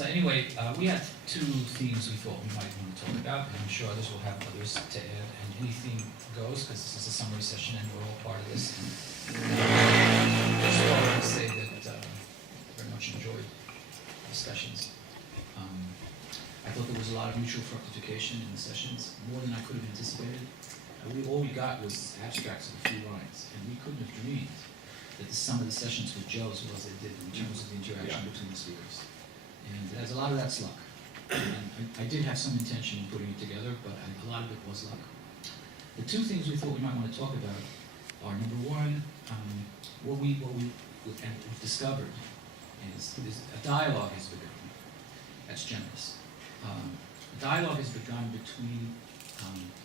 So anyway, we had two themes we thought we might want to talk about, and I'm sure others will have others to add, and anything goes, because this is a summary session and we're all part of this. First of all, I want to say that I very much enjoyed discussions. I thought there was a lot of mutual fructification in the sessions, more than I could have anticipated. All we got was abstracts of a few lines, and we couldn't have dreamed that the sum of the sessions would gel as well as they did in terms of the interaction between the speakers. And there's a lot of that's luck. And I did have some intention in putting it together, but a lot of it was luck. The two things we thought we might want to talk about are, number one, what we've discovered is a dialogue has begun. That's generous. A dialogue has begun between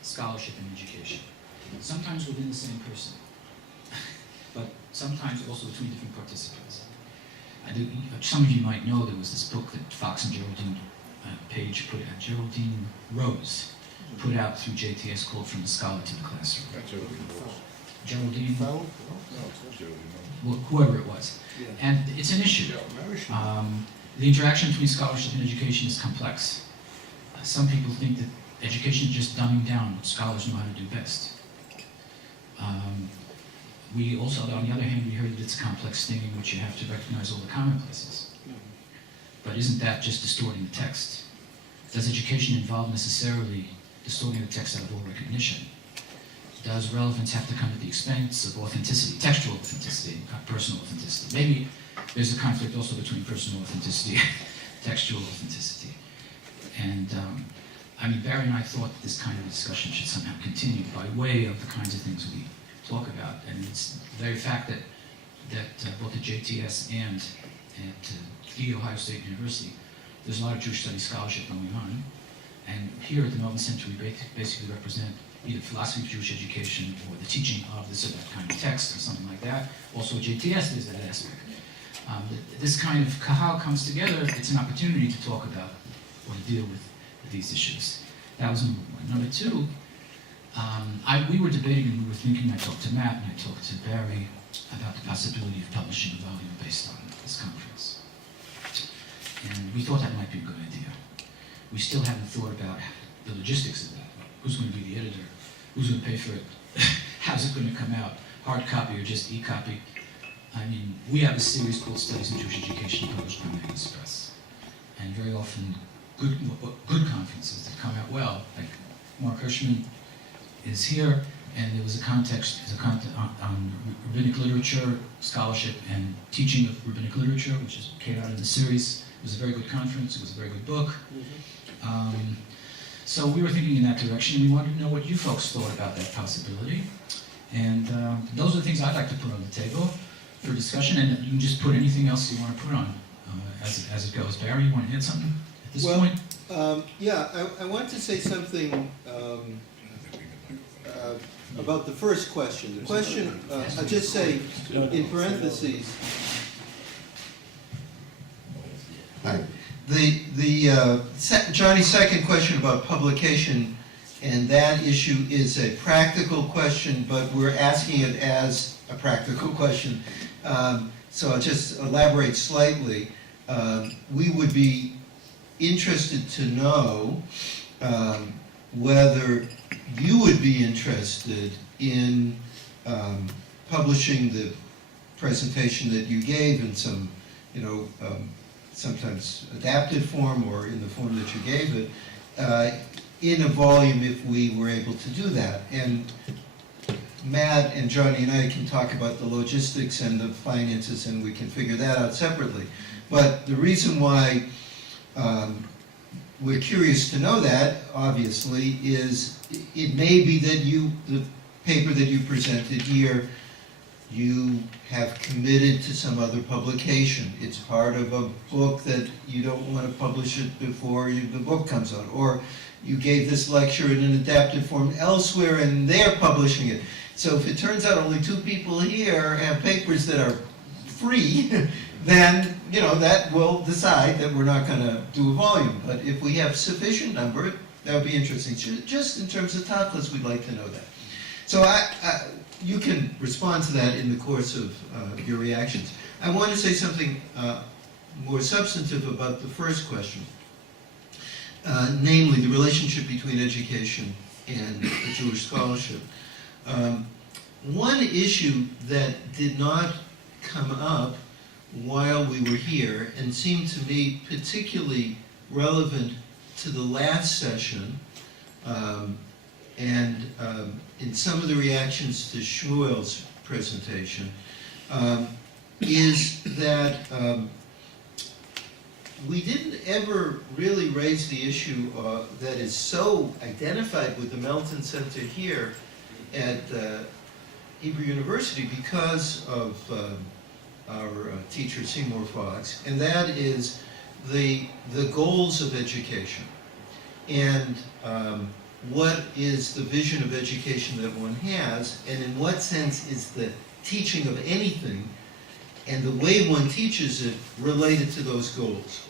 scholarship and education, sometimes within the same person, but sometimes also between different participants. Some of you might know there was this book that Fox and Geraldine Geraldine Rose put out through JTS called From the Scholar to the Classroom. Geraldine? No, it's not Geraldine. Well, whoever it was. Yeah. And it's an issue. The interaction between scholarship and education is complex. Some people think that education is just dumbing down what scholars know how to do best. We also, on the other hand, we heard that it's a complex thing in which you have to recognize all the commonplaces. But isn't that just distorting the text? Does education involve necessarily distorting the text out of all recognition? Does relevance have to come at the expense of authenticity, textual authenticity, not personal authenticity? Maybe there's a conflict also between personal authenticity and textual authenticity. And I mean, Barry and I thought that this kind of discussion should somehow continue by way of the kinds of things we talk about. And it's the very fact that both at JTS and at The Ohio State University, there's a lot of Jewish studies scholarship going on. And here at the Melton Center, we basically represent either philosophy of Jewish education or the teaching of this or that kind of text or something like that. Also at JTS, there's that aspect. This kind of kahal comes together, it's an opportunity to talk about or to deal with these issues. That was number one. Number two, we were debating and we were thinking, I talked to Matt and I talked to Barry about the possibility of publishing a volume based on this conference. And we thought that might be a good idea. We still haven't thought about the logistics of that. Who's going to be the editor? Who's going to pay for it? How's it going to come out? Hard copy or just e-copy? I mean, we have a series called Studies in Jewish Education published by Magnus Press. And very often, good conferences that come out well, like Mark Hirschman is here, and there was a context on rabbinic literature, scholarship, and teaching of rabbinic literature, which came out in the series. It was a very good conference. It was a very good book. So we were thinking in that direction. We wanted to know what you folks thought about that possibility. And those are the things I'd like to put on the table for discussion. And you can just put anything else you want to put on as it goes. Barry, you want to add something at this point? I want to say something about the first question. The question, I'll just say in parentheses, Johnny's second question about publication, and that issue is a practical question, but we're asking it as a practical question. So I'll just elaborate slightly. We would be interested to know whether you would be interested in publishing the presentation that you gave in some, sometimes adapted form or in the form that you gave it, in a volume if we were able to do that. And Matt and Johnny and I can talk about the logistics and the finances, and we can figure that out separately. But the reason why we're curious to know that, obviously, is it may be that the paper that you presented here, you have committed to some other publication. It's part of a book that you don't want to publish it before the book comes out. Or you gave this lecture in an adapted form elsewhere and they're publishing it. So if it turns out only 2 people here have papers that are free, then that will decide that we're not going to do a volume. But if we have sufficient number, that would be interesting. Just in terms of tachlis, we'd like to know that. So you can respond to that in the course of your reactions. I want to say something more substantive about the first question, namely the relationship between education and Jewish scholarship. One issue that did not come up while we were here and seemed to me particularly relevant to the last session, and in some of the reactions to Shmuel's presentation, is that we didn't ever really raise the issue that is so identified with the Melton Center here at Hebrew University because of our teacher Seymour Fox, and that is the goals of education, and what is the vision of education that one has, and in what sense is the teaching of anything and the way one teaches it related to those goals.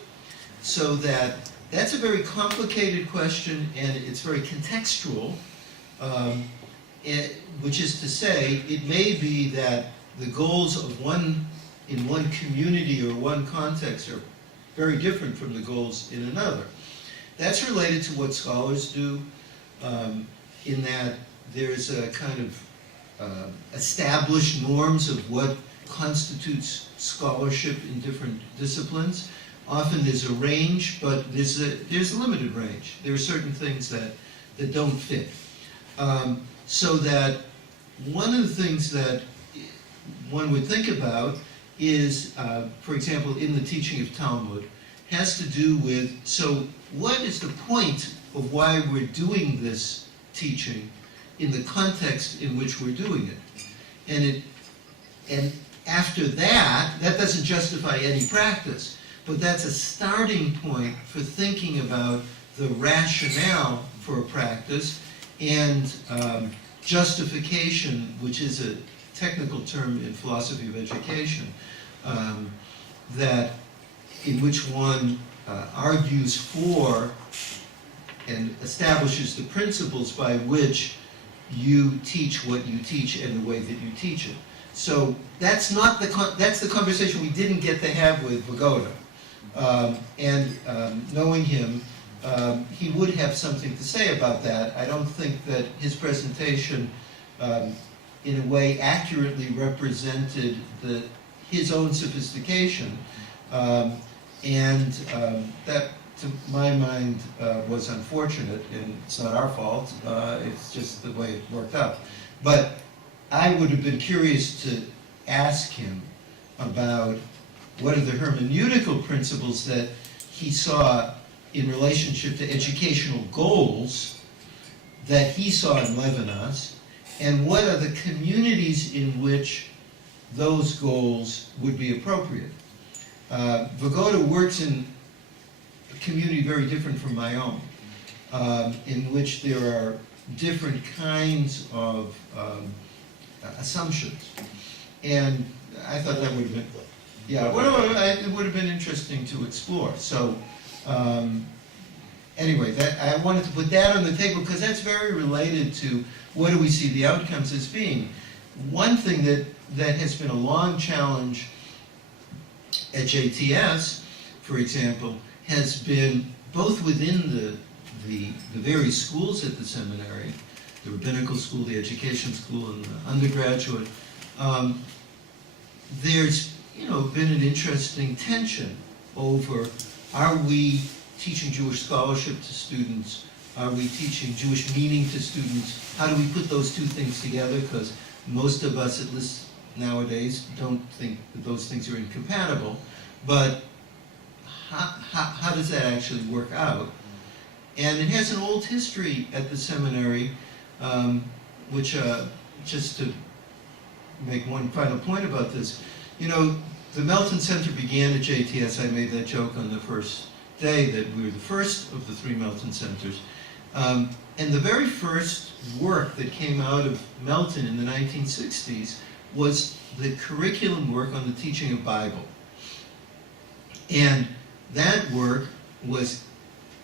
So that's a very complicated question, and it's very contextual, which is to say, it may be that the goals of in one community or one context are very different from the goals in another. That's related to what scholars do, in that there's a kind of established norms of what constitutes scholarship in different disciplines. Often there's a range, but there's a limited range. There are certain things that don't fit. So that one of the things that one would think about is, for example, in the teaching of Talmud, has to do with, so what is the point of why we're doing this teaching in the context in which we're doing it? And after that doesn't justify any practice, but that's a starting point for thinking about the rationale for a practice and justification, which is a technical term in philosophy of education, that in which one argues for and establishes the principles by which you teach what you teach and the way that you teach it. So that's the conversation we didn't get to have with Vagoda. Knowing him, he would have something to say about that. I don't think that his presentation in a way accurately represented his own sophistication, and that, to my mind, was unfortunate, and it's not our fault, it's just the way it worked out. But I would have been curious to ask him about what are the hermeneutical principles that he saw in relationship to educational goals that he saw in Levinas, and what are the communities in which those goals would be appropriate. Vagoda works in a community very different from my own, in which there are different kinds of assumptions. And I thought that would have been, it would have been interesting to explore. So anyway, I wanted to put that on the table because that's very related to what do we see the outcomes as being. One thing that has been a long challenge at JTS, for example, has been both within the various schools at the seminary, the rabbinical school, the education school, and the undergraduate. There's been an interesting tension over, are we teaching Jewish scholarship to students? Are we teaching Jewish meaning to students? How do we put those two things together? Because most of us, at least nowadays, don't think that those things are incompatible. But how does that actually work out? And it has an old history at the seminary, which, just to make one final point about this, the Melton Center began at JTS. I made that joke on the first day that we were the first of the 3 Melton Centers. And the very first work that came out of Melton in the 1960s was the curriculum work on the teaching of Bible. And that work was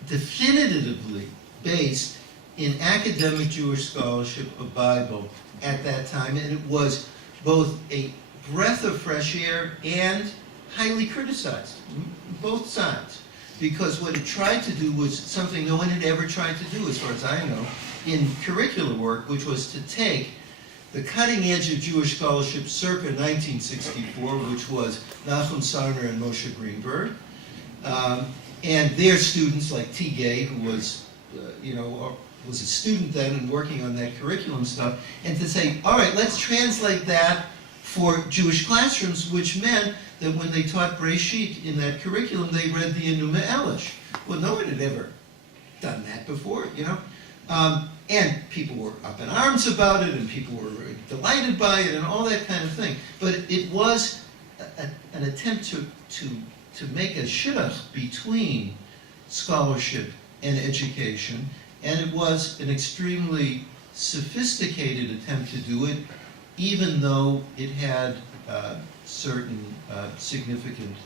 definitively based in academic Jewish scholarship of Bible at that time, and it was both a breath of fresh air and highly criticized, both sides, because what it tried to do was something no one had ever tried to do, as far as I know, in curricular work, which was to take the cutting edge of Jewish scholarship circa 1964, which was Nachum Sarner and Moshe Greenberg, and their students like T. Gay, who was, was a student then and working on that curriculum stuff, and to say, all right, let's translate that for Jewish classrooms, which meant that when they taught Breshit in that curriculum, they read the Enuma Elish. Well, no one had ever done that before, and people were up in arms about it, and people were delighted by it, and all that kind of thing. But it was an attempt to make a shidduch between scholarship and education, and it was an extremely sophisticated attempt to do it, even though it had certain significant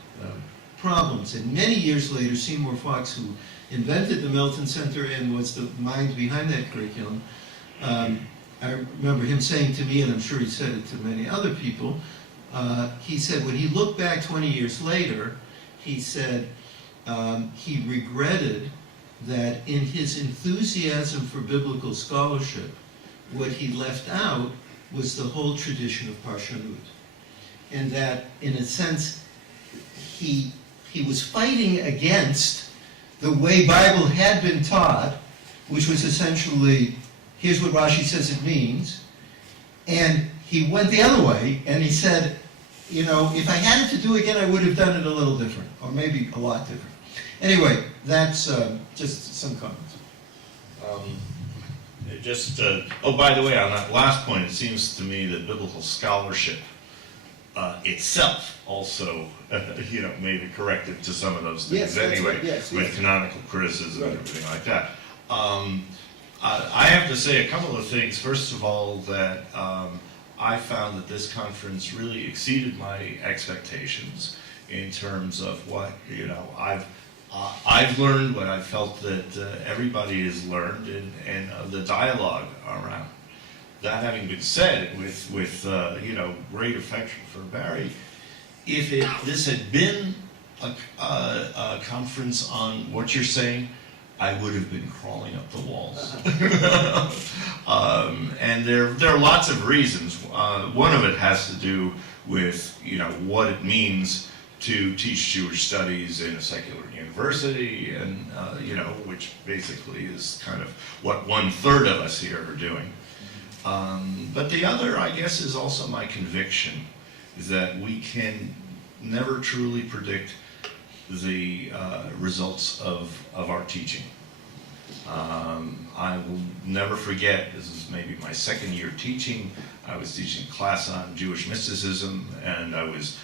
problems. And many years later, Seymour Fox, who invented the Melton Center and was the mind behind that curriculum, I remember him saying to me, and I'm sure he said it to many other people, he said when he looked back 20 years later, he said he regretted that in his enthusiasm for biblical scholarship, what he left out was the whole tradition of Parshanut. And that, in a sense, he was fighting against the way Bible had been taught, which was essentially, here's what Rashi says it means, and he went the other way, and he said, if I had it to do again, I would have done it a little different, or maybe a lot different. Anyway, that's just some comments. By the way, on that last point, it seems to me that biblical scholarship itself also, made a corrective to some of those things with canonical criticism and everything like that. I have to say a couple of things. First of all, that I found that this conference really exceeded my expectations in terms of what, I've learned, what I felt that everybody has learned, and the dialogue around. That having been said, with great affection for Barry, if this had been a conference on what you're saying, I would have been crawling up the walls. And there are lots of reasons. One of it has to do with what it means to teach Jewish studies in a secular university, and which basically is kind of what 1/3 of us here are doing. But the other, I guess, is also my conviction, is that we can never truly predict the results of our teaching. I will never forget, this is maybe my second year teaching. I was teaching a class on Jewish mysticism, and I was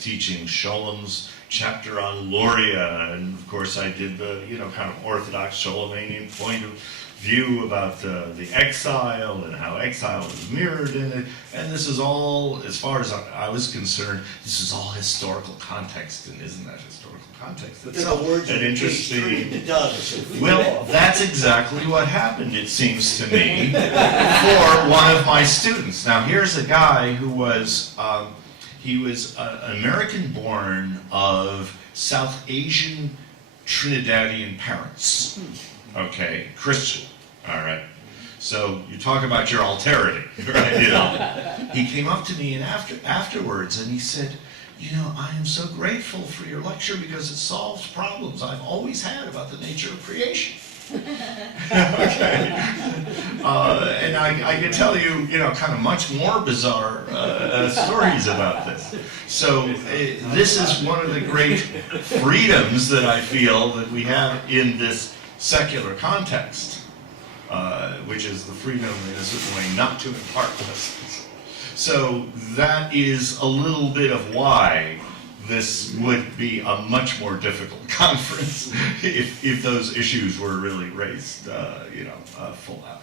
teaching Sholom's chapter on Luria, and of course I did the kind of orthodox Sholomanian point of view about the exile and how exile is mirrored in it. And this is all, as far as I was concerned, this is all historical context, and isn't that historical context itself an interesting? Well, that's exactly what happened, it seems to me, for one of my students. Now, here's a guy who was he was an American-born of South Asian Trinidadian parents. Okay, Christian. All right. So you talk about your alterity, right? He came up to me and afterwards, and he said, I am so grateful for your lecture because it solves problems I've always had about the nature of creation. Okay. And I can tell you, kind of much more bizarre stories about this. So this is one of the great freedoms that I feel that we have in this secular context, which is the freedom in a certain way not to impart lessons. So that is a little bit of why this would be a much more difficult conference if those issues were really raised, full out.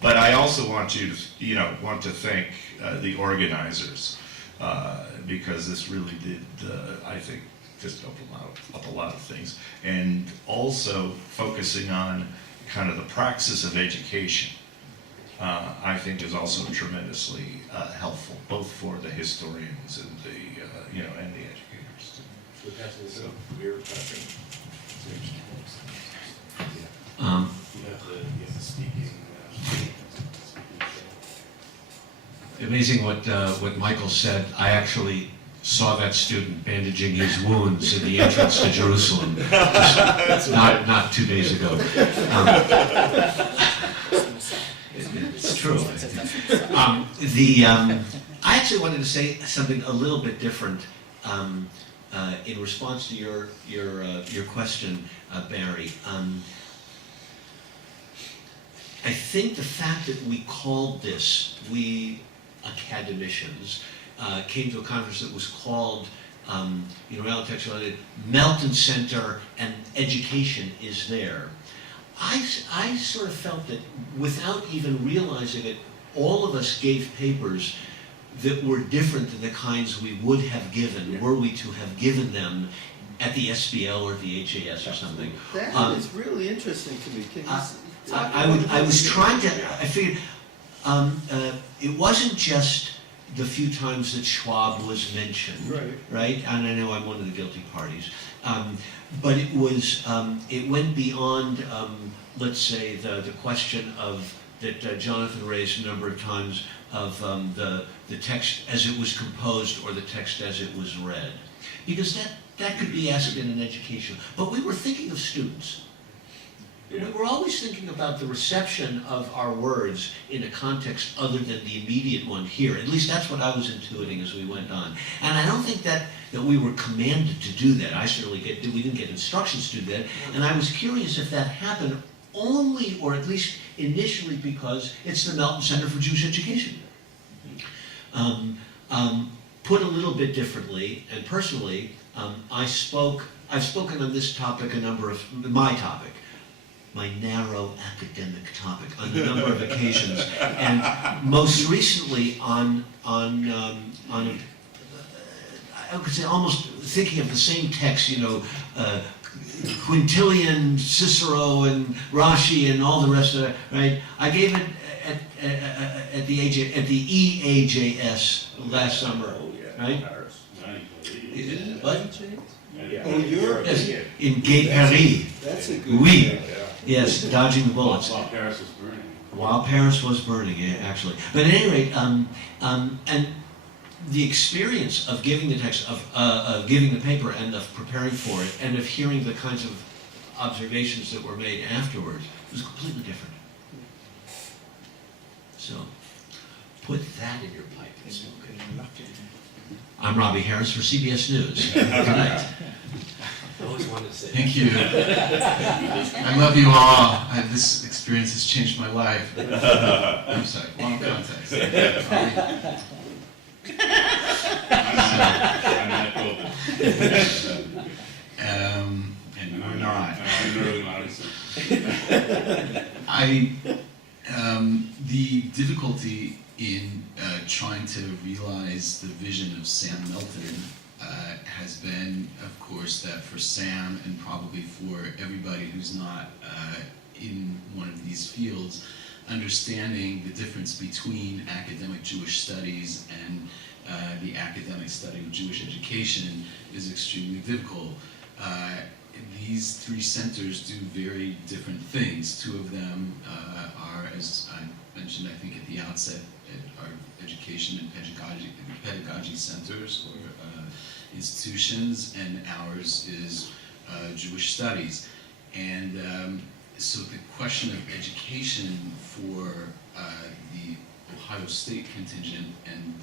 But I also want to thank the organizers because this really did, I think, just open up a lot of things, and also focusing on kind of the praxis of education. I think is also tremendously helpful, both for the historians and the and the educators. We're passing this So up. we're passing. You have to speak in. Amazing what Michael said. I actually saw that student bandaging his wounds in the entrance to Jerusalem not 2 days ago. It's true. I actually wanted to say something a little bit different in response to your question, Barry. I think the fact that we called this, we academicians, came to a conference that was called, around Textual, Melton Center and Education is There. I sort of felt that without even realizing it, all of us gave papers that were different than the kinds we would have given, were we to have given them at the SBL or the HAS or something. That is really interesting to me. Can you I was trying to, I figured, it wasn't just the few times that Schwab was mentioned, right? And I know I'm one of the guilty parties. But it was, it went beyond, let's say, the question of, that Jonathan raised a number of times, of the text as it was composed or the text as it was read. Because that could be asked in an education. But we were thinking of students. Yeah. We were always thinking about the reception of our words in a context other than the immediate one here. At least that's what I was intuiting as we went on. And I don't think that we were commanded to do that. I certainly we didn't get instructions to do that. And I was curious if that happened only, or at least initially, because it's the Melton Center for Jewish Education. Put a little bit differently, and personally, I've spoken on this topic my narrow academic topic, on a number of occasions, and most recently on I would say almost thinking of the same text, Quintilian, Cicero, and Rashi, and all the rest of it. Right? I gave it at the EAJS last summer. Right? What? Oh, Europe? Yes, in Gay Paris. That's a good Oui. one. Yes, dodging the bullets. While Paris was burning. While Paris was burning, yeah, actually. But at any rate, and the experience of giving the text, of giving the paper, and of preparing for it, and of hearing the kinds of observations that were made afterwards was completely different. So, put that in your pipe and smoke it. I'm Robbie Harris for CBS News. Good night. I always wanted to say. Thank you. I love you all. This experience has changed my life. I'm sorry, wrong context. And we're not. The difficulty in trying to realize the vision of Sam Melton has been, of course, that for Sam, and probably for everybody who's not in one of these fields, understanding the difference between academic Jewish studies and the academic study of Jewish education is extremely difficult. These three centers do very different things. Two of them are, as I mentioned, I think at the outset, are education and pedagogy centers or institutions, and ours is Jewish studies. And so the question of education for the Ohio State contingent, and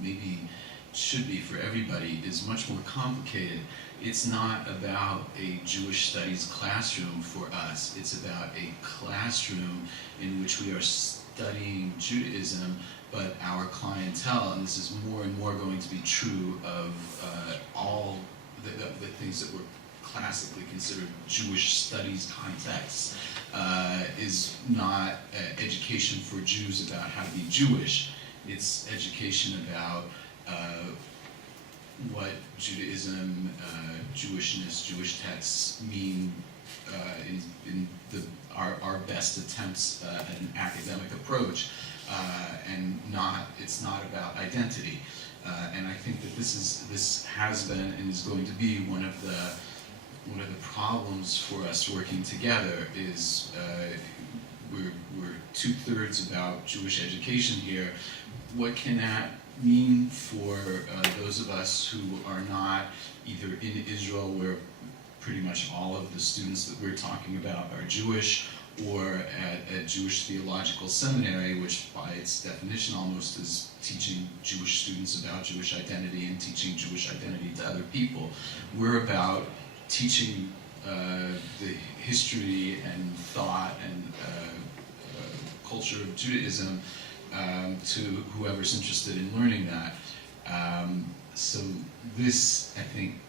maybe should be for everybody, is much more complicated. It's not about a Jewish studies classroom for us. It's about a classroom in which we are studying Judaism, but our clientele, and this is more and more going to be true of all the things that were classically considered Jewish studies contexts, is not education for Jews about how to be Jewish. It's education about what Judaism, Jewishness, Jewish texts mean in our best attempts at an academic approach, and it's not about identity. And I think that this has been and is going to be one of the problems for us working together is we're 2/3 about Jewish education here. What can that mean for those of us who are not either in Israel, where pretty much all of the students that we're talking about are Jewish, or at Jewish Theological Seminary, which by its definition almost is teaching Jewish students about Jewish identity and teaching Jewish identity to other people. We're about teaching the history and thought and culture of Judaism to whoever's interested in learning that. So this, I think,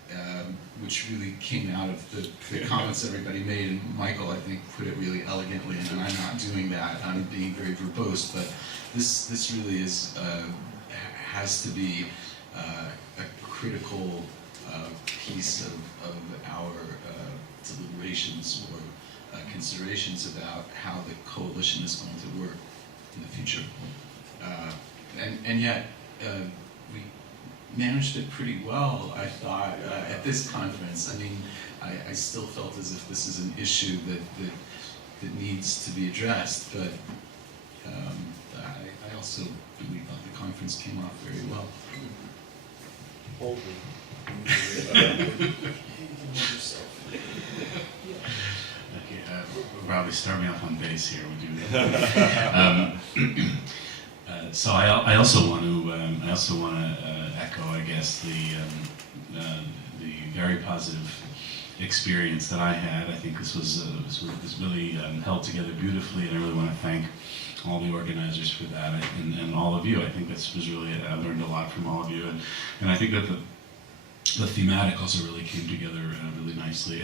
which really came out of the comments everybody made, and Michael, I think, put it really elegantly, and I'm not doing that, I'm being very verbose, but this really is, has to be a critical piece of our deliberations or considerations about how the coalition is going to work in the future. And yet, we managed it pretty well, I thought, at this conference. I mean, I still felt as if this is an issue that needs to be addressed, but I also really thought the conference came off very well. Okay, Robbie, start me off on bass here. Would you? So I also want to echo, I guess, the very positive experience that I had. I think this was really held together beautifully, and I really want to thank all the organizers for that, and all of you. I think this was really, I learned a lot from all of you, and I think that the thematic also really came together really nicely.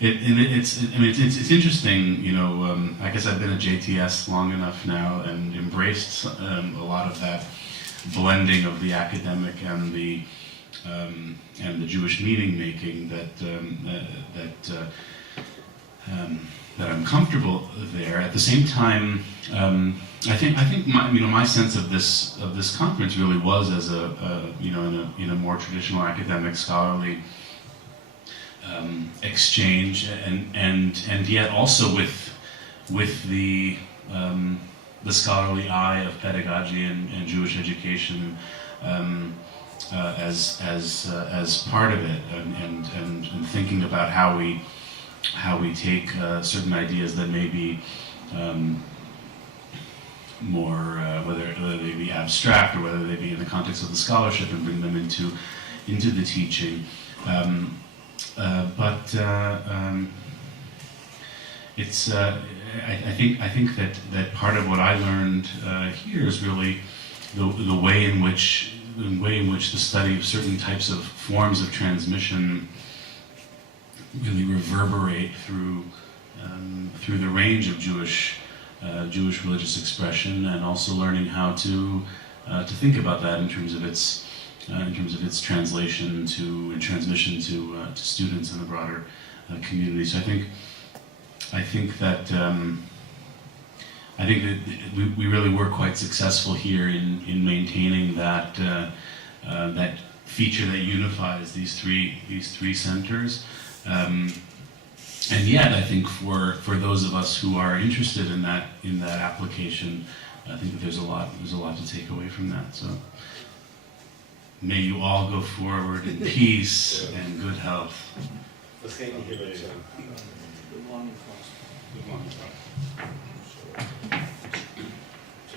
It's interesting, you know. I guess I've been at JTS long enough now and embraced a lot of that blending of the academic and the Jewish meaning making that I'm comfortable there. At the same time, I think my sense of this conference really was as in a more traditional academic scholarly exchange, and yet also with the scholarly eye of pedagogy and Jewish education as part of it, and thinking about how we take certain ideas that may be more, whether they be abstract or whether they be in the context of the scholarship, and bring them into the teaching. It's I think that part of what I learned here is really the way in which the study of certain types of forms of transmission really reverberate through the range of Jewish religious expression, and also learning how to think about that in terms of its translation and transmission to students in the broader community. So I think that we really were quite successful here in maintaining that feature that unifies these three centers. And yet, I think for those of us who are interested in that application, I think that there's a lot to take away from that. So may you all go forward in peace and good health.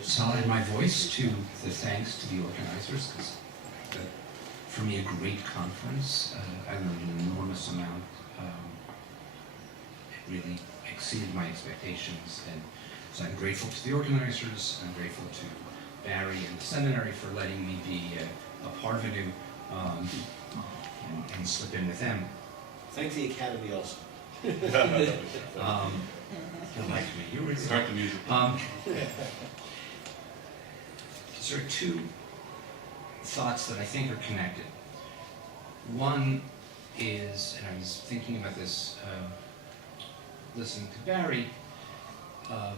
So I'll add my voice to the thanks to the organizers, because for me, a great conference. I learned an enormous amount. It really exceeded my expectations, and so I'm grateful to the organizers. I'm grateful to Barry and the seminary for letting me be a part of it and slip in with them. Thank the Academy also. You liked me. You really Start the music. There are two thoughts that I think are connected. One is, and I was thinking about this listening to Barry, the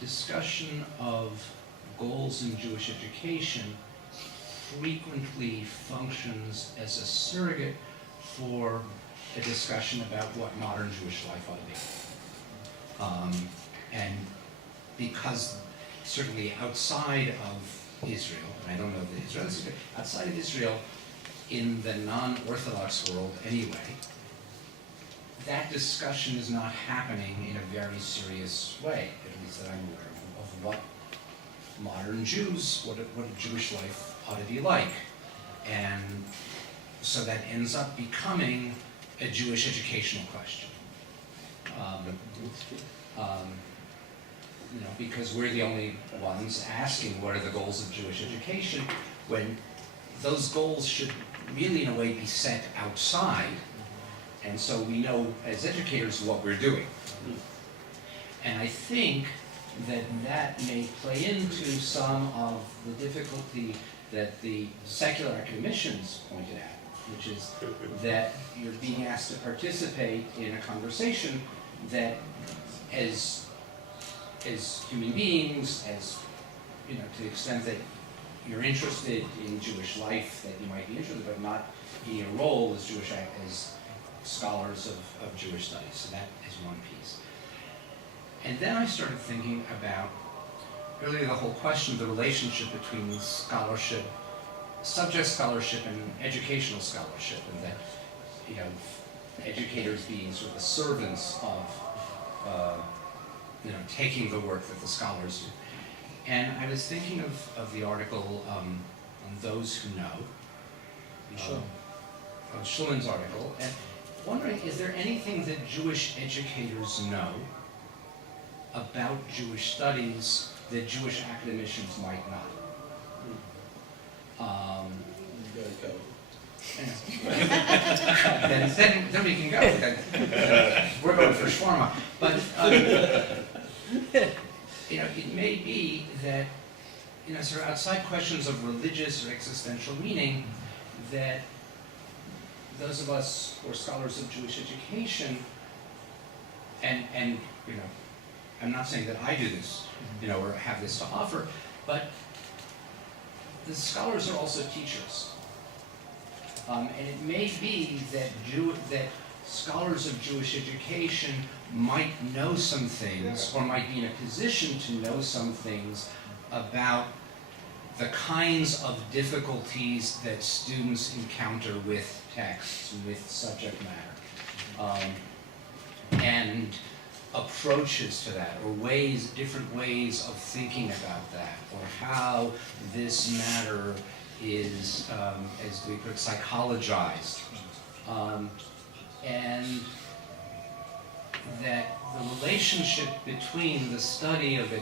discussion of goals in Jewish education frequently functions as a surrogate for a discussion about what modern Jewish life ought to be. And because certainly outside of Israel, and I don't know that Israel is outside of Israel, in the non-Orthodox world anyway, that discussion is not happening in a very serious way, at least that I'm aware of what modern Jews, what a Jewish life ought to be like. And so that ends up becoming a Jewish educational question. Because we're the only ones asking what are the goals of Jewish education, when those goals should really in a way be set outside, and so we know as educators what we're doing. And I think that may play into some of the difficulty that the secular academicians pointed at, which is that you're being asked to participate in a conversation that as human beings, as to the extent that you're interested in Jewish life, that you might be interested, but not in your role as scholars of Jewish studies. So that is one piece. And then I started thinking about really the whole question of the relationship between scholarship, subject scholarship, and educational scholarship, and that educators being sort of the servants of taking the work that the scholars do. And I was thinking of the article on Those Who Know, Schulman's article, and wondering, is there anything that Jewish educators know about Jewish studies that Jewish academicians might not? Then we can go. We're going for shawarma. But it may be that sort of outside questions of religious or existential meaning, that those of us who are scholars of Jewish education, and I'm not saying that I do this, or have this to offer, but the scholars are also teachers. And it may be that scholars of Jewish education might know some things, or might be in a position to know some things about the kinds of difficulties that students encounter with texts, with subject matter, and approaches to that, or different ways of thinking about that, or how this matter is, as we put it, psychologized, and that the relationship between the study of the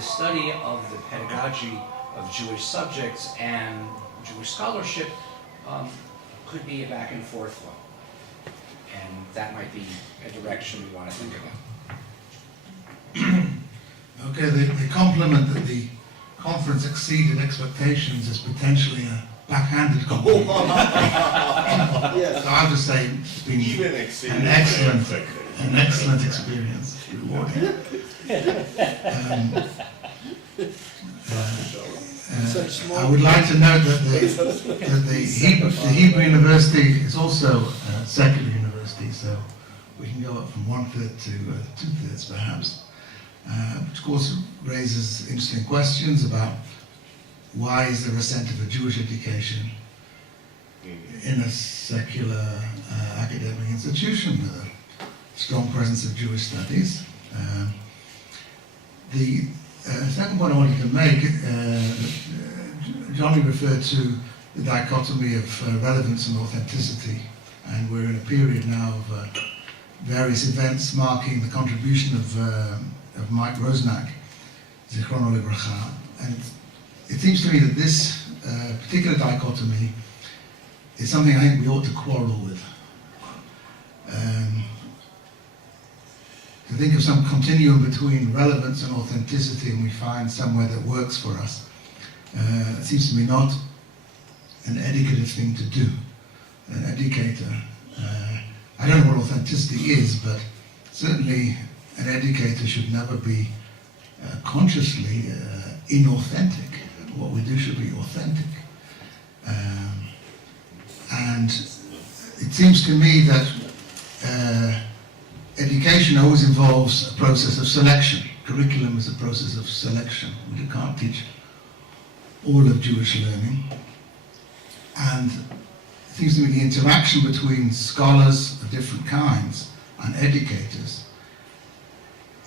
study of the pedagogy of Jewish subjects and Jewish scholarship could be a back and forth one. And that might be a direction we want to think about. Okay, the compliment that the conference exceeded expectations is potentially a backhanded compliment. So I'll just say it's been an excellent experience. Rewarding. I would like to note that the Hebrew University is also a secular university, so we can go up from 1/3 to 2/3 perhaps, which of course raises interesting questions about why is there a centre for Jewish education in a secular academic institution with a strong presence of Jewish studies. The second point I wanted to make, Johnny referred to the dichotomy of relevance and authenticity, and we're in a period now of various events marking the contribution of Mike Rosnack, Zichrono Livracha, and it seems to me that this particular dichotomy is something I think we ought to quarrel with. To think of some continuum between relevance and authenticity, and we find somewhere that works for us, it seems to me not an educative thing to do. An educator, I don't know what authenticity is, but certainly an educator should never be consciously inauthentic what we do should be authentic. And it seems to me that education always involves a process of selection. Curriculum is a process of selection. We can't teach all of Jewish learning. And it seems to me the interaction between scholars of different kinds and educators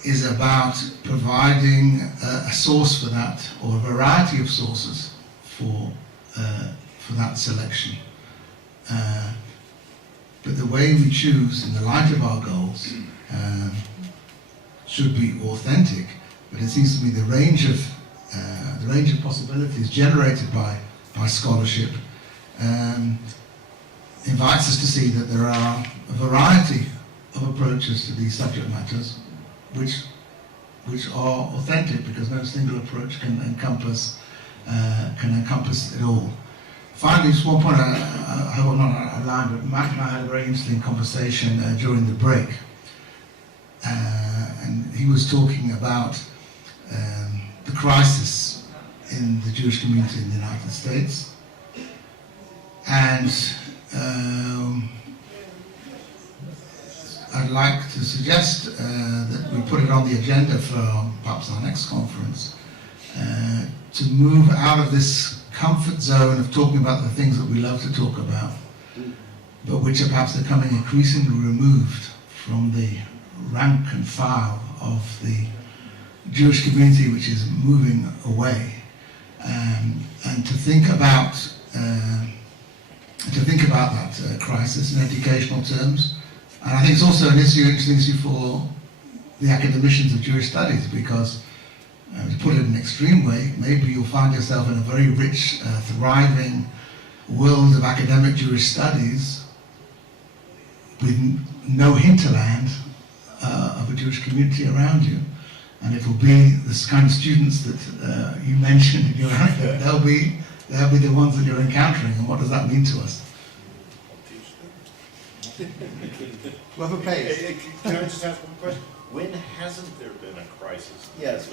is about providing a source for that, or a variety of sources for that selection. But the way we choose, in the light of our goals, should be authentic. But it seems to me the range of possibilities generated by scholarship invites us to see that there are a variety of approaches to these subject matters, which are authentic, because no single approach can encompass it all. Finally, just one point, I hope I'm not out of line, but Matt and I had a very interesting conversation during the break. And he was talking about the crisis in the Jewish community in the United States. And I'd like to suggest that we put it on the agenda for perhaps our next conference, to move out of this comfort zone of talking about the things that we love to talk about, but which are perhaps becoming increasingly removed from the rank and file of the Jewish community, which is moving away, and to think about that crisis in educational terms. And I think it's also an interesting issue for the academicians of Jewish studies, because to put it in an extreme way, maybe you'll find yourself in a very rich, thriving world of academic Jewish studies with no hinterland of a Jewish community around you. And it will be this kind of students that you mentioned in your anecdote. They'll be the ones that you're encountering, and what does that mean to us? Whoever pays. Can I just ask one question? When hasn't there been a crisis? Yes.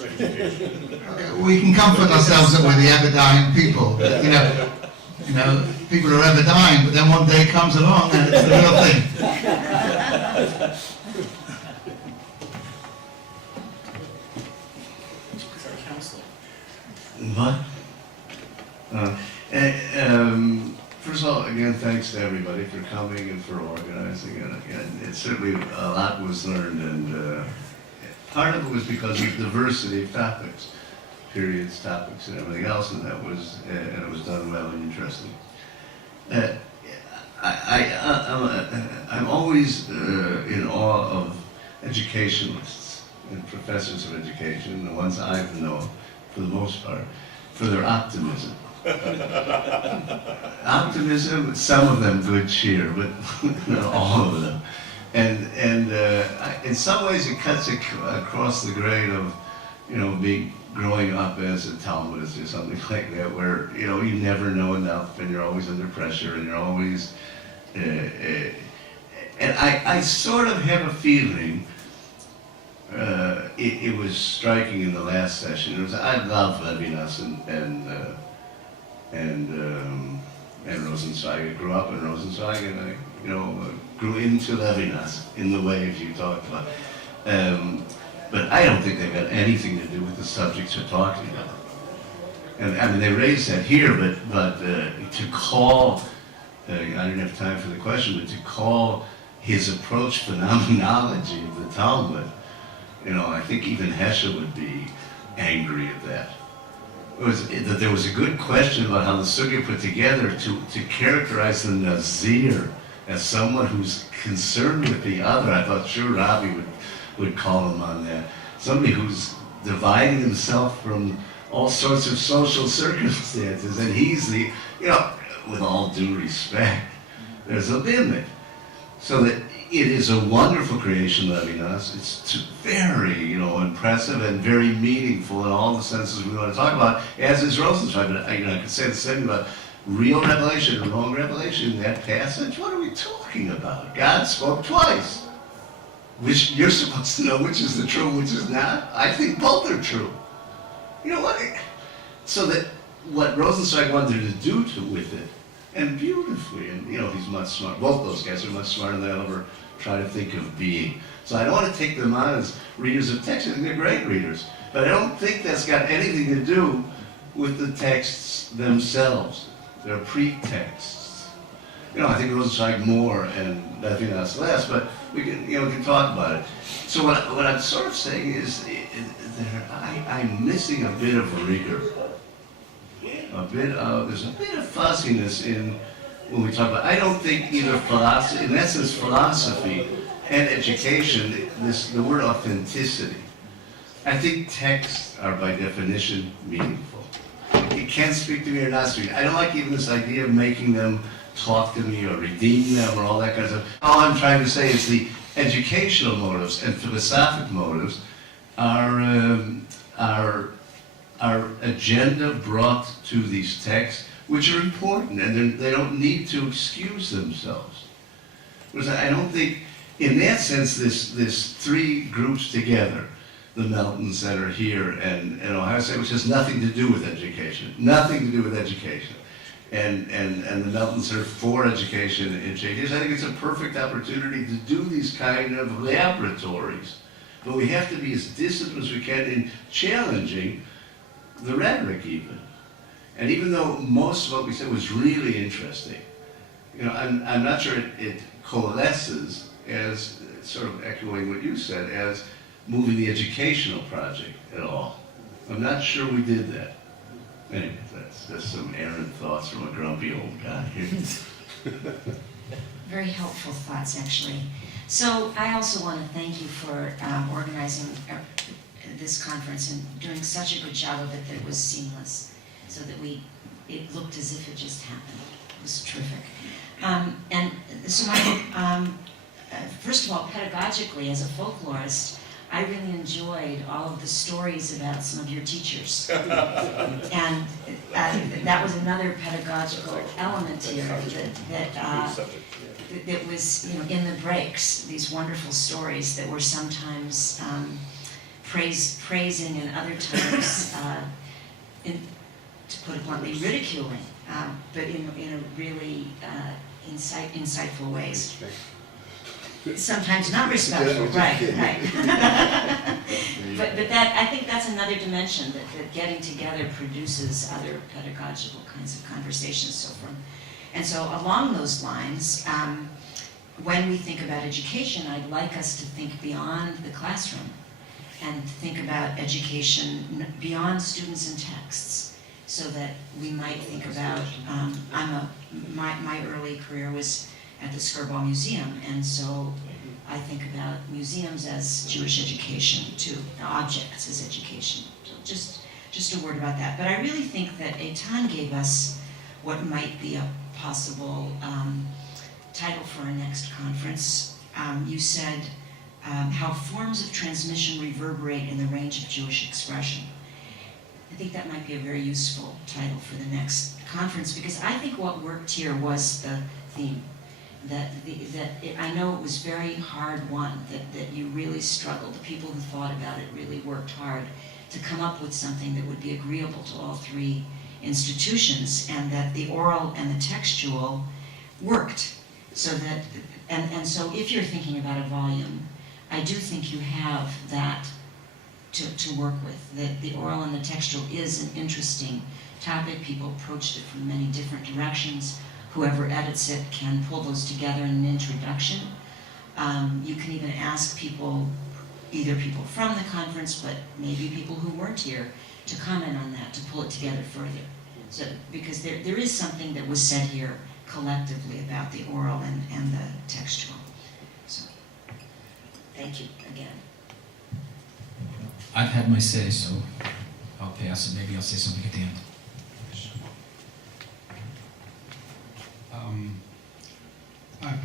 We can comfort ourselves that we're the ever-dying people. You know, people are ever dying, but then one day comes along and it's the real thing. What? First of all, again, thanks to everybody for coming and for organizing. And it certainly a lot was learned, and part of it was because of diversity of topics, periods, topics, and everything else, and it was done well and interesting. I'm always in awe of educationalists and professors of education, the ones I've known, for the most part, for their optimism. Optimism, some of them good cheer, but not all of them. And in some ways it cuts across the grade of, growing up as a Talmudist or something like that, where, you never know enough and you're always under pressure and you're always, and I sort of have a feeling, it was striking in the last session. I love Levinas and Rosenzweig. I grew up in Rosenzweig, and I, grew into Levinas in the ways you talked about. But I don't think they've got anything to do with the subjects you're talking about. And I mean, they raised that here, but to call, I didn't have time for the question, but to call his approach phenomenology of the Talmud, I think even Heshe would be angry at that. That there was a good question about how the sugya put together to characterize the Nazir as someone who's concerned with the other. I thought sure Rabbi would call him on that. Somebody who's dividing himself from all sorts of social circumstances, and he's the, with all due respect, there's a limit. So that it is a wonderful creation, Levinas. It's very, impressive and very meaningful in all the senses we want to talk about, as is Rosenzweig. But I could say the same about real revelation and wrong revelation in that passage. What are we talking about? God spoke twice. Which you're supposed to know which is the true, which is not. I think both are true. You know what? So that what Rosenzweig wanted to do with it, and beautifully, and he's much smart. Both those guys are much smarter than I'll ever try to think of being. So I don't want to take them on as readers of text. I think they're great readers, but I don't think that's got anything to do with the texts themselves. They're pretexts. I think Rosenzweig more and Levinas less, but we can talk about it. So what I'm sort of saying is, I'm missing a bit of rigor. There's a bit of fuzziness in when we talk about. I don't think either philosophy, in essence, philosophy and education, the word authenticity. I think texts are by definition meaningful. You can't speak to me or not speak. I don't like even this idea of making them talk to me or redeem them or all that kind of stuff. All I'm trying to say is the educational motives and philosophic motives are agenda brought to these texts, which are important, and they don't need to excuse themselves. Whereas I don't think, in that sense, this three groups together, the Meltons that are here and Ohio State, which has nothing to do with education, nothing to do with education, and the Meltons are for education in JDs. I think it's a perfect opportunity to do these kind of laboratories. But we have to be as disciplined as we can in challenging the rhetoric even. And even though most of what we said was really interesting, I'm not sure it coalesces as, sort of echoing what you said, as moving the educational project at all. I'm not sure we did that. Anyway, that's just some errant thoughts from a grumpy old guy here. Very helpful thoughts, actually. So I also want to thank you for organizing this conference and doing such a good job of it that it was seamless, so that it looked as if it just happened. It was terrific. And so first of all, pedagogically, as a folklorist, I really enjoyed all of the stories about some of your teachers. And that was another pedagogical element here that was, in the breaks, these wonderful stories that were sometimes praising and other times, to put it bluntly, ridiculing, but in a really insightful ways. Sometimes not respectful, right. But that, I think that's another dimension, that getting together produces other pedagogical kinds of conversations. So along those lines, when we think about education, I'd like us to think beyond the classroom and think about education beyond students and texts, so that we might think about, my early career was at the Skirball Museum, and so I think about museums as Jewish education too, objects as education. So just a word about that. But I really think that Eitan gave us what might be a possible title for our next conference. You said how forms of transmission reverberate in the range of Jewish expression. I think that might be a very useful title for the next conference, because I think what worked here was the theme. I know it was very hard won, that you really struggled. The people who thought about it really worked hard to come up with something that would be agreeable to all three institutions, and that the oral and the textual worked. So that, and so if you're thinking about a volume, I do think you have that to work with. The oral and the textual is an interesting topic. People approached it from many different directions. Whoever edits it can pull those together in an introduction. You can even ask people, either people from the conference, but maybe people who weren't here, to comment on that, to pull it together further. So, because there is something that was said here collectively about the oral and the textual. So, thank you again. I've had my say, so I'll pass, and maybe I'll say something at the end.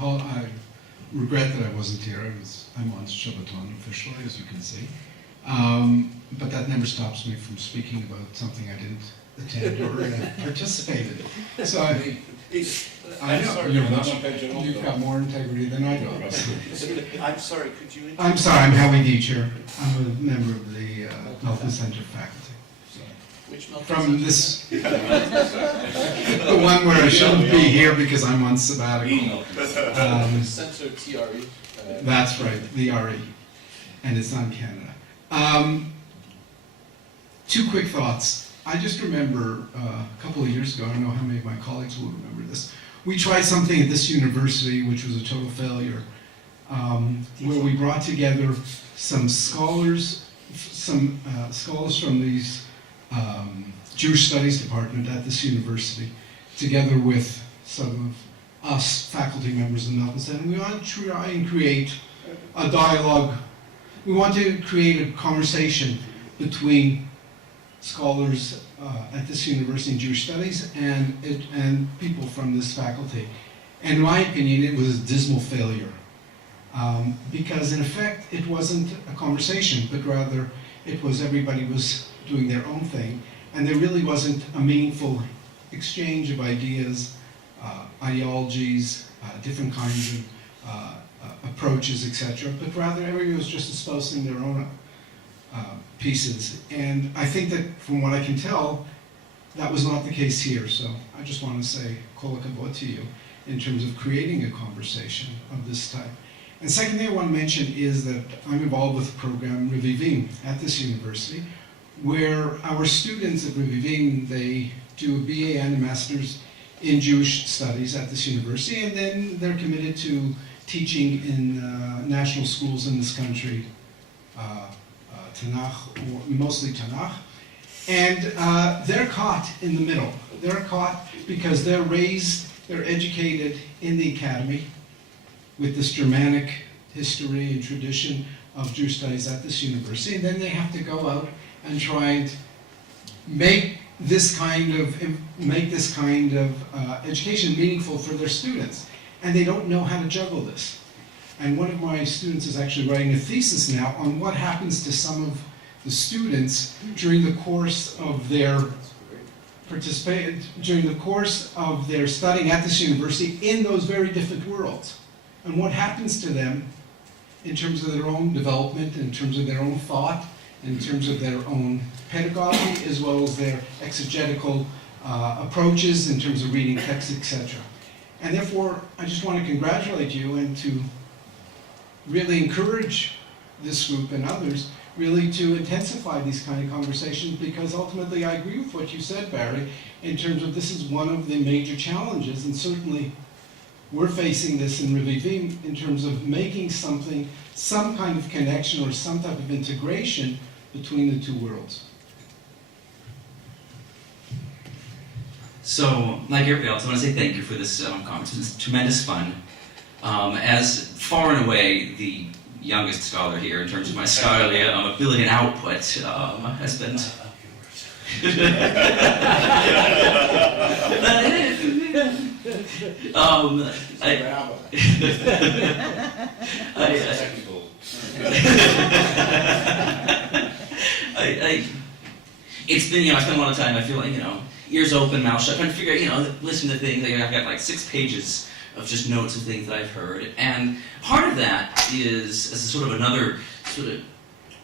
I regret that I wasn't here. I'm on Shabbaton officially, as you can see. But that never stops me from speaking about something I didn't attend or participate in. So I know, you've got more integrity than I do. I'm sorry, could you? I'm sorry, I'm Howie Deacher. I'm a member of the Melton Center faculty. from this, the one where I shouldn't be here because I'm on sabbatical. Censor TRE. That's right, the RE, and it's on Canada. Two quick thoughts. I just remember a couple of years ago, I don't know how many of my colleagues will remember this, we tried something at this university which was a total failure, where we brought together some scholars from these Jewish Studies department at this university, together with some of us faculty members in Melton, and we want to try and create a dialogue. We want to create a conversation between scholars at this university in Jewish Studies and people from this faculty. And in my opinion, it was a dismal failure. Because in effect, it wasn't a conversation, but rather it was everybody was doing their own thing, and there really wasn't a meaningful exchange of ideas, ideologies, different kinds of approaches, etc., but rather everybody was just espousing their own pieces. And I think that from what I can tell, that was not the case here. So I just want to say kol hakavod to you in terms of creating a conversation of this type. And second thing I want to mention is that I'm involved with the program Revivim at this university, where our students at Revivim, they do a BA and a master's in Jewish studies at this university, and then they're committed to teaching in national schools in this country, Tanakh, or mostly Tanakh. And they're caught in the middle. They're caught because they're educated in the academy with this Germanic history and tradition of Jewish studies at this university, and then they have to go out and try and make this kind of education meaningful for their students, and they don't know how to juggle this. And one of my students is actually writing a thesis now on what happens to some of the students during the course of their studying at this university in those very different worlds, and what happens to them in terms of their own development, in terms of their own thought, in terms of their own pedagogy, as well as their exegetical approaches in terms of reading texts, etc. And therefore, I just want to congratulate you and to really encourage this group and others really to intensify these kind of conversations, because ultimately I agree with what you said, Barry, in terms of this is one of the major challenges, and certainly we're facing this in Revivim in terms of making some kind of connection or some type of integration between the two worlds. So, like everybody else, I want to say thank you for this conference. It's tremendous fun. As far and away the youngest scholar here in terms of my scholarly ability and output has been... It's been, I spent a lot of time, I feel like, ears open, mouth shut, trying to figure out, listen to things. I've got like 6 pages of just notes of things that I've heard. And part of that is, as a sort of another sort of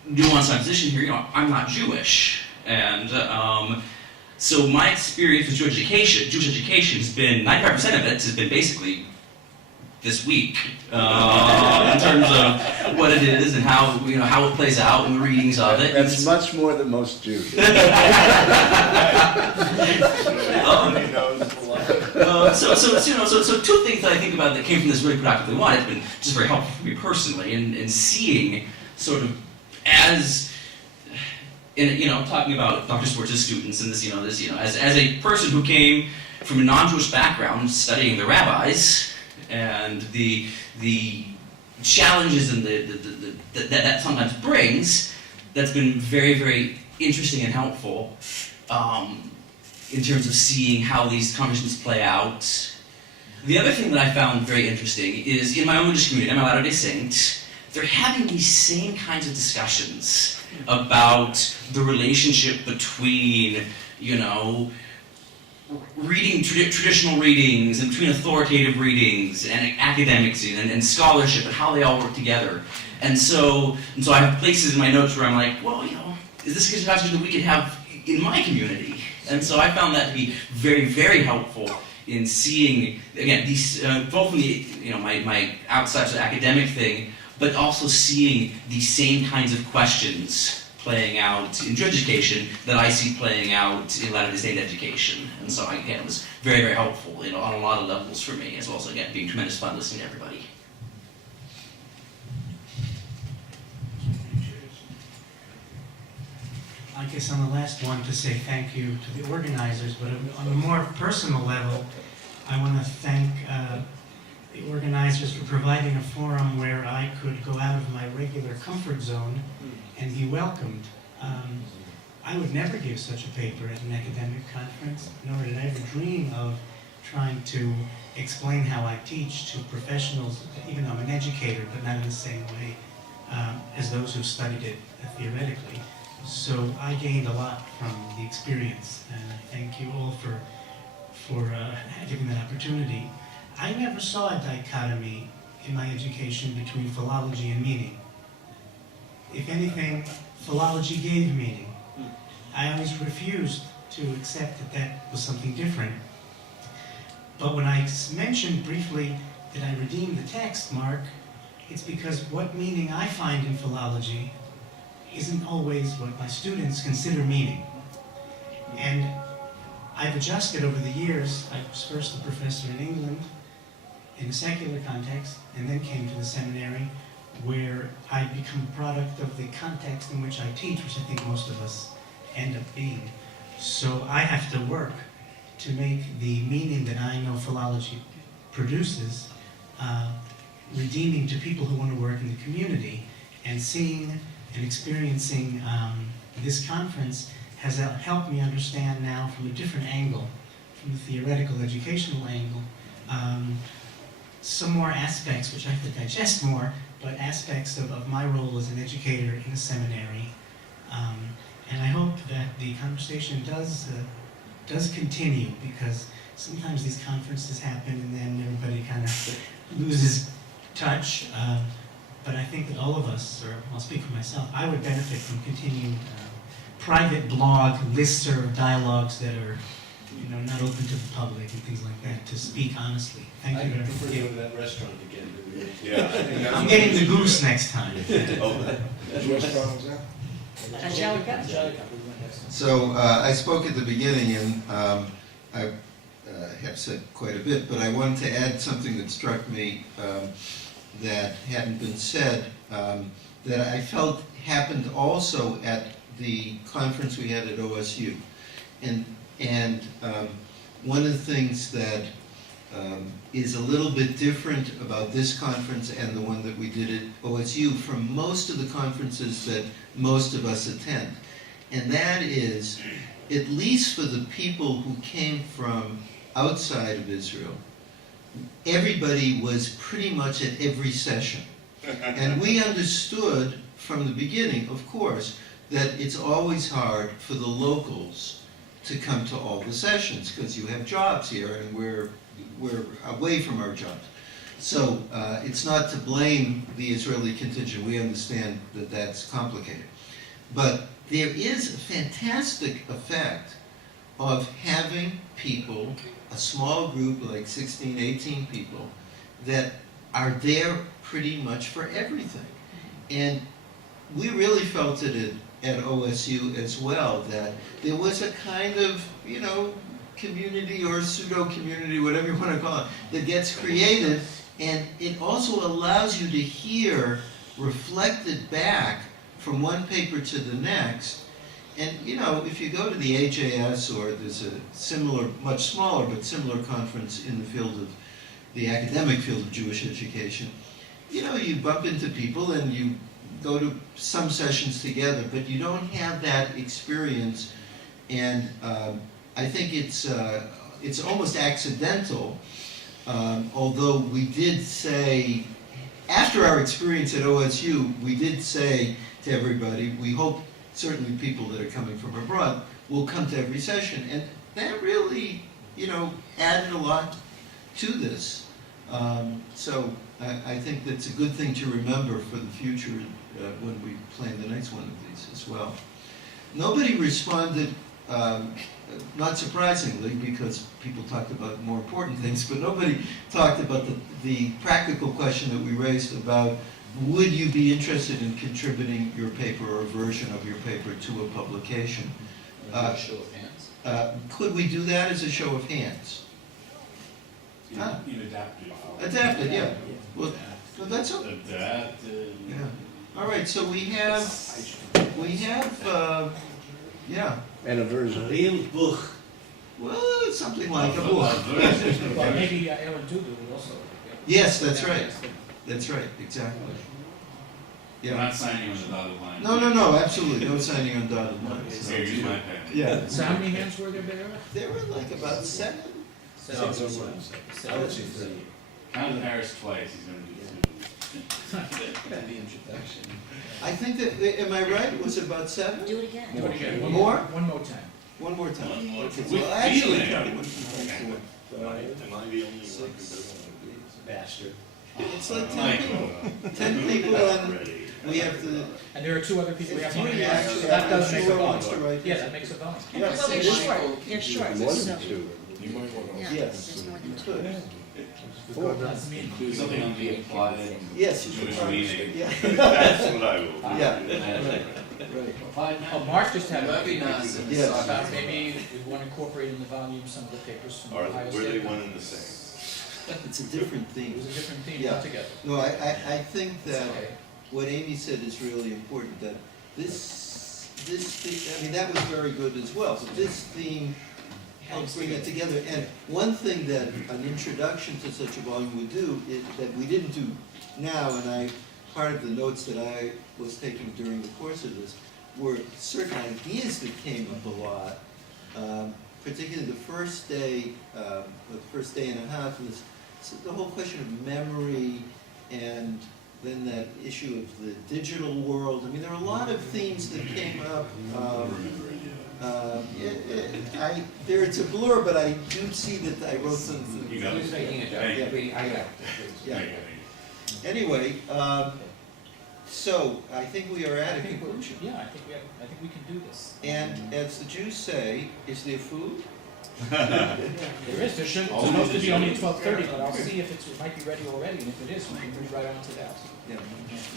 nuanced position here, I'm not Jewish. And so my experience with Jewish education has been, 95% of it has been basically this week, in terms of what it is and how how it plays out and the readings of it. That's much more than most Jews. So two things that I think about that came from this really productively. One, it's been just very helpful for me personally in seeing sort of as talking about Dr. Schwartz's students and this as a person who came from a non-Jewish background studying the rabbis and the challenges and that sometimes brings, that's been very, very interesting and helpful in terms of seeing how these conversations play out. The other thing that I found very interesting is in my own Jewish community, I'm a Latter-day Saint, they're having these same kinds of discussions about the relationship between, reading traditional readings and between authoritative readings and academics and scholarship and how they all work together. And so I have places in my notes where I'm like, well, is this a discussion that we could have in my community. And so I found that to be very, very helpful in seeing, again, these, both in the, my outside of the academic thing, but also seeing these same kinds of questions playing out in Jewish education that I see playing out in Latter-day Saint education. And so, again, it was very, very helpful on a lot of levels for me, as well as, again, being tremendous fun listening to everybody. I guess I'm the last one to say thank you to the organizers, but on a more personal level, I want to thank the organizers for providing a forum where I could go out of my regular comfort zone and be welcomed. I would never give such a paper at an academic conference, nor did I ever dream of trying to explain how I teach to professionals, even though I'm an educator, but not in the same way as those who've studied it theoretically. So I gained a lot from the experience, and I thank you all for giving that opportunity. I never saw a dichotomy in my education between philology and meaning. If anything, philology gave meaning. I always refused to accept that that was something different. But when I mentioned briefly that I redeemed the text, Mark, it's because what meaning I find in philology isn't always what my students consider meaning. And I've adjusted over the years. I was first a professor in England in a secular context, and then came to the seminary, where I become a product of the context in which I teach, which I think most of us end up being. So I have to work to make the meaning that I know philology produces redeeming to people who want to work in the community. And seeing and experiencing this conference has helped me understand now from a different angle, from the theoretical educational angle, some more aspects which I have to digest more, but aspects of my role as an educator in a seminary. And I hope that the conversation does continue, because sometimes these conferences happen and then everybody kind of loses touch. But I think that all of us, or I'll speak for myself, I would benefit from continued private blog, listserv dialogues that are, not open to the public and things like that, to speak honestly. Thank you very much. I prefer to go to that restaurant again. Yeah. I'm getting the goose next time. So I spoke at the beginning, and I have said quite a bit, but I wanted to add something that struck me that hadn't been said, that I felt happened also at the conference we had at OSU. And one of the things that is a little bit different about this conference and the one that we did at OSU from most of the conferences that most of us attend, and that is, at least for the people who came from outside of Israel, everybody was pretty much at every session. And we understood from the beginning, of course, that it's always hard for the locals to come to all the sessions, because you have jobs here and we're away from our jobs. So it's not to blame the Israeli contingent. We understand that that's complicated. But there is a fantastic effect of having people, a small group like 16, 18 people, that are there pretty much for everything. And we really felt it at OSU as well, that there was a kind of, community or pseudo-community, whatever you want to call it, that gets created, and it also allows you to hear reflected back from one paper to the next. And, if you go to the AJS, or there's a similar, much smaller, but similar conference in the field of, the academic field of Jewish education, you bump into people and you go to some sessions together, but you don't have that experience. And I think it's almost accidental, although we did say, after our experience at OSU, we did say to everybody, we hope certainly people that are coming from abroad will come to every session. And that really, added a lot to this. So I think that's a good thing to remember for the future when we plan the next one of these as well. Nobody responded not surprisingly, because people talked about more important things, but nobody talked about the practical question that we raised about, would you be interested in contributing your paper or a version of your paper to a publication? Show of hands. Could we do that as a show of hands? You adapt it. Adapt it, yeah. Well, that's okay. Adapt. Yeah. All right, so we have, yeah. And a version. Real book. Well, it's something like a book. Well, maybe Aaron Dugan would also. Yes, that's right. That's right, exactly. We're Yeah. not signing on the dotted line. No, absolutely, no signing on dotted lines. Here, use my pen. Yeah. So how many hands were there, Barry? There were like about 7. Count Harris twice, he's gonna do The introduction. I think that, am I right, it was about 7? Do it again. Do it again. More? One more time. One more time. Okay, With well, actually, feeling. 1, 2, 3, 4. Am I the only one who doesn't Bastard. It's like 10 Mike. people. 10 people, and we have the, And there are 2 other people we have on 3 hand. actually. So that does make a Sure volume. wants to write Yeah, this. that makes a volume. Well, they're short, they're short, More so, than 2. You might want to. yeah, Yes. there's more than 2. Good. Do something on the applied Yes. Jewish meaning. Yeah. That's what I will. Yeah. Oh, Mark just had a Yes. about maybe we want to incorporate in the volume some of the papers from Are Ohio were they State. one and the same? It's a different It theme. was a different theme Yeah. altogether. No, I think that Okay. what Amy said is really important, that this theme, I mean, that was very good as well, but this theme helps bring it together. And one thing that an introduction to such a volume would do, that we didn't do now, and part of the notes that I was taking during the course of this, were certain ideas that came up a lot, particularly the first day and a half, was the whole question of memory, and then that issue of the digital world. I mean, there are a lot of themes that came up. There it's a blur, but I do see that I wrote something. You got it. Who's making it, Thank you. I got it. Yeah. Anyway, so I think we are at a conclusion. Yeah, I think we can do this. And as the Jews say, is there food? There is, it's supposed to be only 12:30, but I'll see if it might be ready already, and if it is, we can move right on to that. Yeah.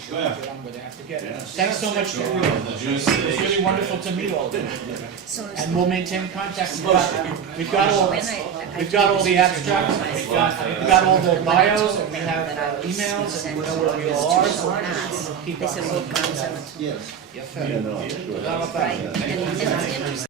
Sure, get on with it, have to get it. Yeah. Thanks so much for The Jews It was say. really wonderful to meet all of you. So is And we'll maintain contact. We've got all the abstracts, we've got all the bios, and we have emails, and we know where we all are, so we'll keep They on said, looking well, at that. Yes. Yes, Yeah, no, sure. Thank you. right, and it's